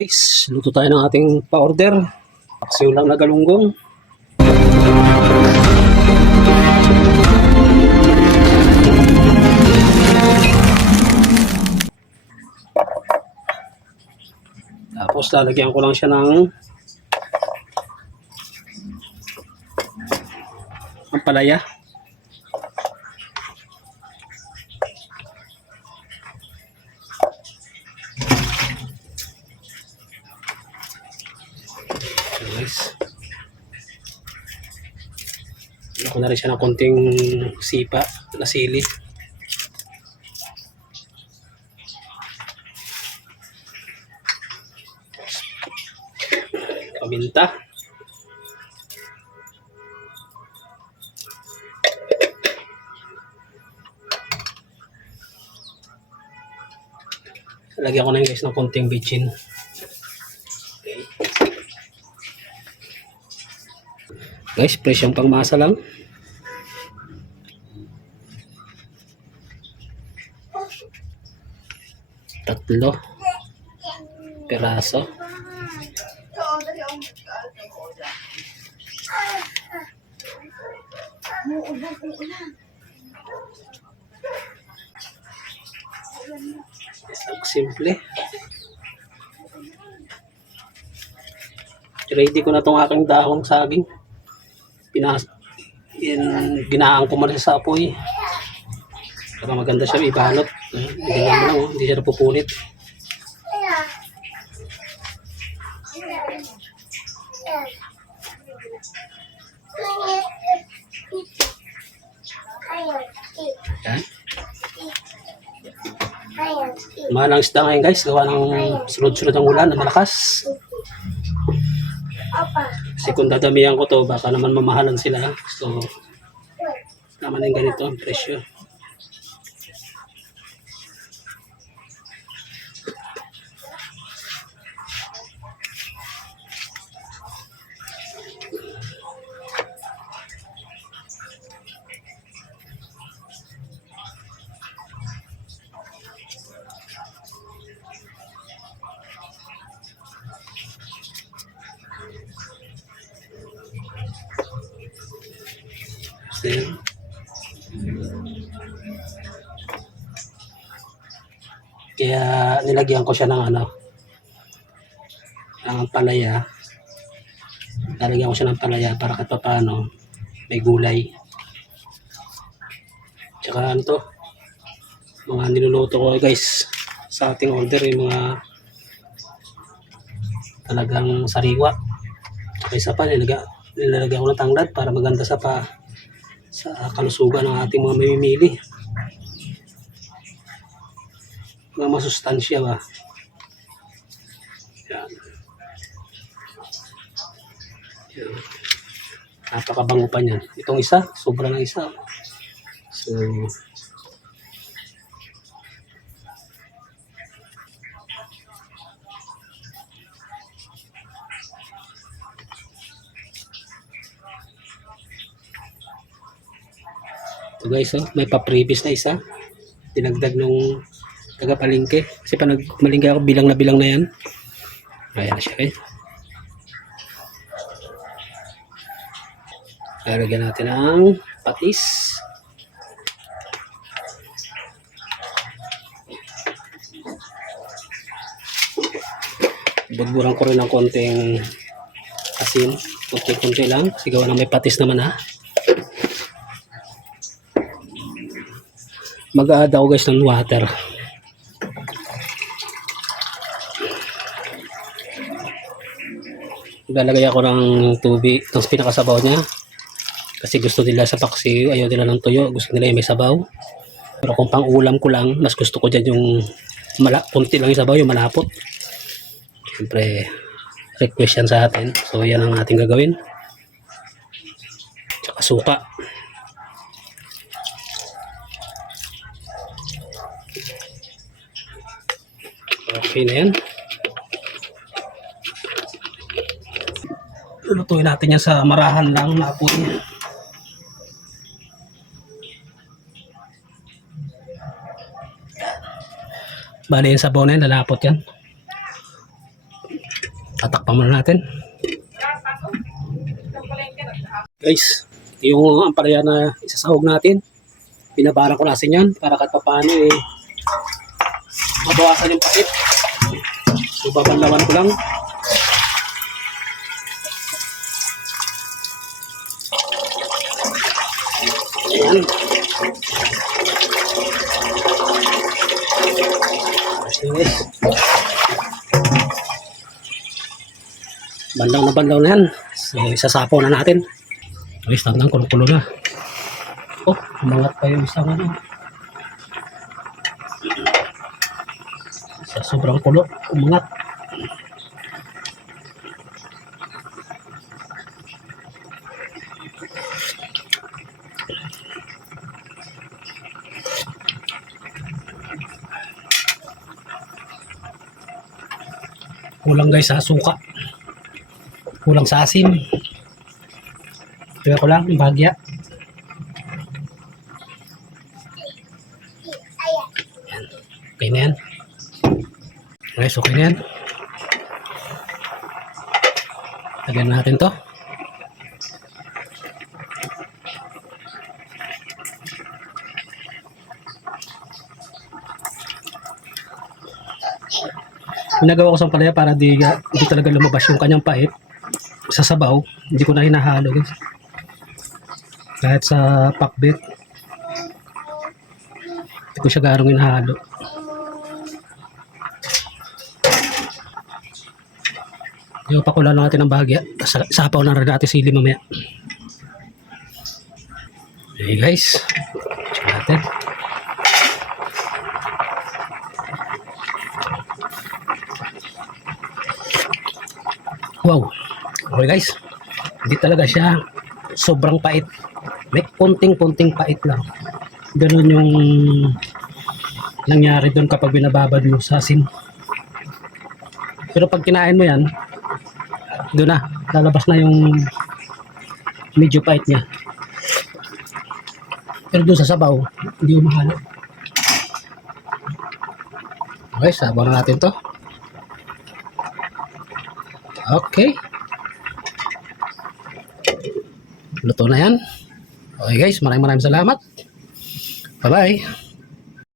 Guys, luto tayo ng ating pa-order. Paksiw lang na galunggong. Tapos lalagyan ko lang siya ng ampalaya. Guys, ako na rin siya ng konting sipa na sili. Paminta. Lagyan ko na guys ng konting bitchin. Okay. Guys, presyong pangmasa lang. Tatlo piraso. Simple. Ready ko na tong aking dahong saging. Ginaan ko muna sa apoy para maganda siya ibalot. Ganyan mo lang, hindi siya napupunit. Yan. Malang isda ngayon guys, gawa ng sunod-sunod ang ulan na malakas. Kasi kung dadamihan ko to, baka naman mamahalan sila. So, naman yung ganito ang presyo. Kaya nilagyan ko siya ng ng palaya. Nilagyan ko siya ng palaya para kahit paano may gulay. Tsaka ano to, mga niluluto ko guys sa ating order, yung mga talagang sariwa. Tsaka isa pa, nilalagyan ko ng tanglad para maganda sa kalusugan ng ating mga mamimili. Mga masustansya ba. Yan. Yan. Napakabango pa niyan. Itong isa, sobra ng isa. So, ito guys, may pa-previous na isa. Dinagdag nung taga-palengke. Kasi pa nagmalingke ako, bilang na yan. Ayan na siya guys. Lalagyan natin ang patis. Bagburan ko rin ng konting asin. Konti-konti lang. Kasi gawa na may patis naman ha. Mag-a-add ako guys ng water. Lalagay ako ng tubig, ng pinakasabaw niya. Kasi gusto nila sa paksiw, ayaw nila ng tuyo, gusto nila yung may sabaw. Pero kung pang ulam ko lang, mas gusto ko dyan yung kunti lang yung sabaw, yung malapot. Siyempre, request yan sa atin. So yan ang ating gagawin. Tsaka suka. Okay na yan. Lutuin natin yan sa marahan lang na apoy. Bali yung sabaw na yan, lalapot yan. Tatakpan muna natin. Guys, yung ampalaya na isasahog natin, pinabara ko nasin yan para kahit paano eh, mabawasan yung pakit. So, babanlawan ko lang. Ayan. Banlaw na yan. So, isasapaw na natin. Okay, stand lang, kulo-kulo na. Oh, umangat pa yung isang ano. Sa sobrang kulo, umangat. Kulang guys sa suka. Kulang sa asin. Tingnan ko lang, yung bahagya. Yan. Okay na yan. Guys, okay na yan. Lagyan natin to. Ginagawa ko sa palaya para di talaga lumabas yung kanyang pait sa sabaw. Hindi ko na hinahalo guys. Kahit sa pakbet hindi ko siya garong hinahalo. Yung pakula lang natin ng bahagya. Sapaw na rin natin sili mamaya. Okay guys, check natin. Wow, okay guys, hindi talaga siya sobrang pait. May konting pait lang. Ganun yung nangyari doon kapag binababad mo sa asin. Pero pag kinain mo yan, doon na, lalabas na yung medyo pait niya. Pero doon sa sabaw, hindi umahalo. Okay, sabaw na natin to. Okay. Luto na yan. Okay guys, maraming salamat. Bye-bye.